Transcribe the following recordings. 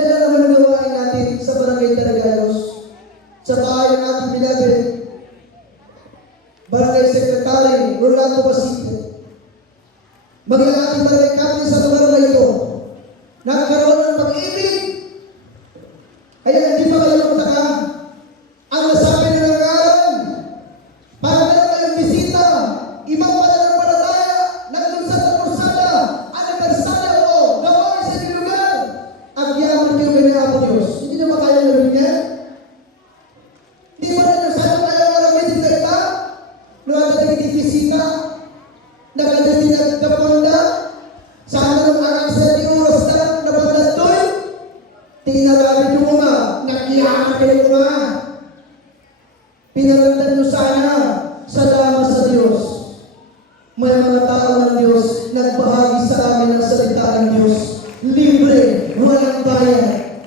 Yan na naman ang gawain natin sa Barangay Taragalos. Sa bahay ng ating beloved Barangay Secretary Rolando Basito. Maging ating barangay captain sa lugar na ito. Nagkaroon ng pag-ibig. Kaya hindi pa kayo magtaka. Ang nasabi na nangaran, para meron kayong bisita, ibang pananampalataya, naglunsad ng kursada, anibersaryo o gawain sa inyong lugar. Ang yaman kayo may mga Diyos. Hindi naman kaya nyo niya? Di ba na nasabi kayo ang meeting na ita? Nagadating bisita, nagadating nagkaponda, sana nung aking sa oras na napagdatoy, tinarami nyo mga, nakiyakan kayo mga. Pinalantan nyo sana sa dama sa Diyos. May mga tao ng Diyos nagbahagi sa amin ng salita ng Diyos. Libre, walang bayad.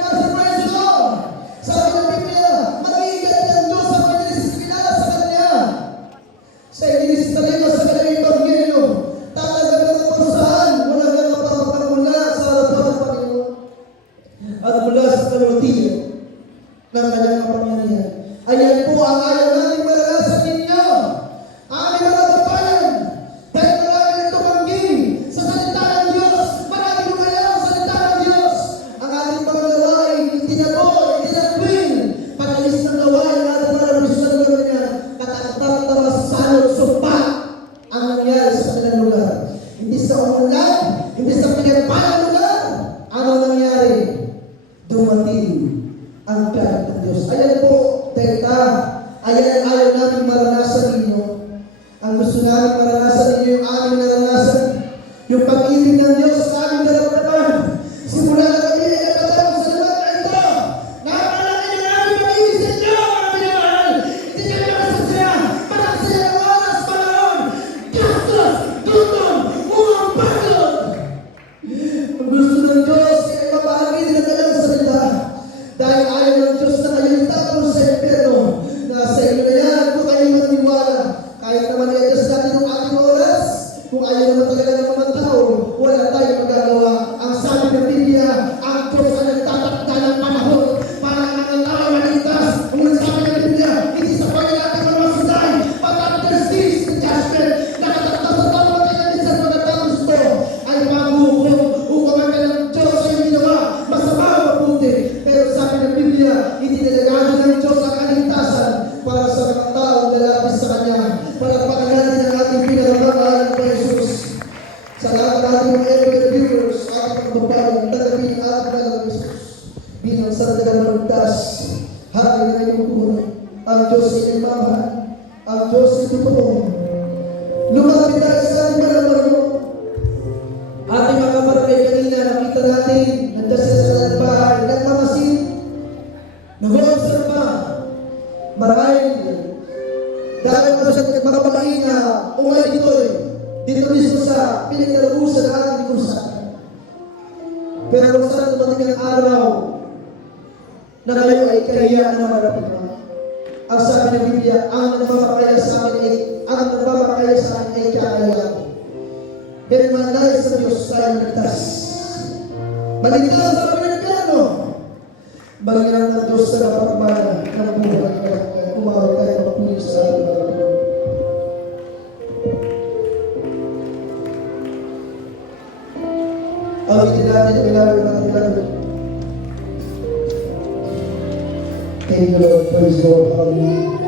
Mas praise Lord! Sabi ng Biblia, mag-iingat ng Diyos sa mga disiplina sa Kanya. Sa Iglesia Talino, sa Kanyang Evangelyo, talagang nagparusahan, wala kang mapapagmula sa harapan ng Panginoon. At mula sa kalutiyo ng Kanyang kapangyarihan. Ayan po ang ayaw natin maranasan ninyo. Aming mga kabayan, dahil marami ng tumanggi sa salita ng Diyos, marami lumayaw sa salita ng Diyos. Ang ating mga gawain, itinaboy, itinagwin, pag-alis ng gawain ng ating mga Kristo ng Kanya, katatapos sa salot, sumpa ang nangyari sa kanilang lugar. Hindi sa umulan, hindi sa pinagpalang lugar, ano nangyari? Dumating ang galit ng Diyos. Ayan po, teka, ayan ang ayaw namin maranasan ninyo. Ang gusto namin maranasan ninyo yung aming naranasan. Yung pag-ibig ng Diyos sa aming darapdaman. Simula na kami ay nagkatapos sa lugar na ito. Nakalaki ng aming pag-ibig sa inyo, mga pinamahal. Hindi kayo makasasaya. Panagsaya ng oras, panahon. Gastos, gutom, umang pagod. Ang gusto ng Diyos ay mabahagi din ang kanyang salita. Dahil ayaw ng Diyos na kayo itapon sa impyerno. Nasa inyo na yan kung kayo maniwala. Kahit naman i-adjust natin ang ating oras. Kung ayaw naman talaga ng mga tao, wala tayong magagawa. Ang sabi ng Biblia, ang Diyos ay nagtatakda ng panahon para ang mga tao maligtas. Kung nagsabi ng Biblia, hindi sa pagkakataon ng mga suday, but after this judgment, nakatakda sa tao at kailan sa pagkatapos ito ay maguhukom. Hukuman ka ng Diyos ay ginawa, masama o mabuti. Pero sabi ng Biblia, hindi delegado ng Diyos ang kaligtasan para sa mga taong lalapit sa Kanya. Para pagkakatin ang ating pinakamahal ng Jesus. Sa lahat ng ating mga viewers, ating pagbabalang, tagapin ang ating mga Jesus. Bilang sa nagkakamagtas, hari na iyong puro. Ang Diyos ay imamahal. Ang Diyos ay totoo. Lumapit tayo sa ating malamarino. Ating mga barangay kanina, nakita natin, nagdasal sa kanilang bahay, nagmamasid, nag-observa, marahil, dahil mga babae na umay dito mismo sa pinagdarusan ng ating kursa. Pero kung saan dumating ang araw na kayo ay kahiya na marapit mo. Ang sabi ng Biblia, ang nagpapakaya sa amin ay kakayaan. Pero manay sa Diyos tayo ligtas. Maligtas sa Pilipiano. Balikan ng Diyos sa kapagmana ng buhay. Kumawag tayo magpunin sa ating mga Pilipiano. Awitin natin ang ilang mga Pilipiano. Thank you, Lord. Praise God. Hallelujah.